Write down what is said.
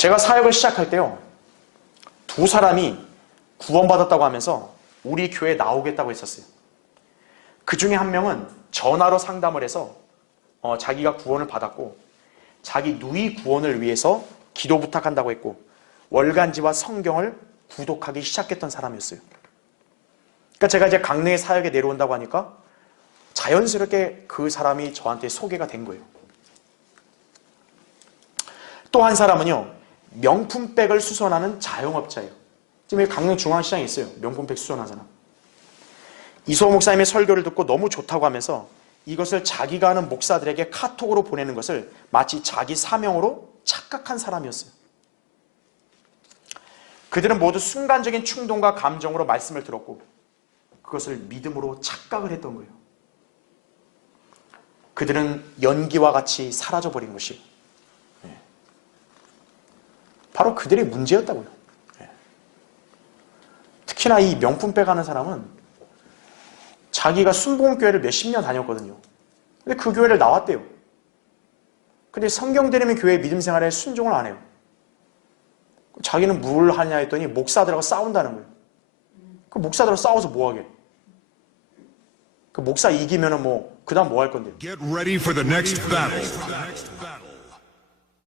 제가 사역을 시작할 때요. 두 사람이 구원받았다고 하면서 우리 교회에 나오겠다고 했었어요. 그 중에 한 명은 전화로 상담을 해서 어, 자기가 구원을 받았고 자기 누이 구원을 위해서 기도 부탁한다고 했고 월간지와 성경을 구독하기 시작했던 사람이었어요. 그러니까 제가 이제 강릉에 사역에 내려온다고 하니까 자연스럽게 그 사람이 저한테 소개가 된 거예요. 또 한 사람은요, 명품백을 수선하는 자영업자예요. 지금 강릉 중앙시장에 있어요. 명품백 수선하는 사람. 이소호 목사님의 설교를 듣고 너무 좋다고 하면서 이것을 자기가 아는 목사들에게 카톡으로 보내는 것을 마치 자기 사명으로 착각한 사람이었어요. 그들은 모두 순간적인 충동과 감정으로 말씀을 들었고 그것을 믿음으로 착각을 했던 거예요. 그들은 연기와 같이 사라져버린 것이 예. 바로 그들의 문제였다고요. 예. 특히나 이 명품백 하는 사람은 자기가 순복음교회를 몇십 년 다녔거든요. 근데 그 교회를 나왔대요. 근데 성경 들으면 교회 믿음 생활에 순종을 안 해요. 자기는 뭘 하냐 했더니 목사들하고 싸운다는 거예요. 그 목사들하고 싸워서 뭐 하게? 그 목사 이기면은 뭐 그다음 뭐 할 건데? Get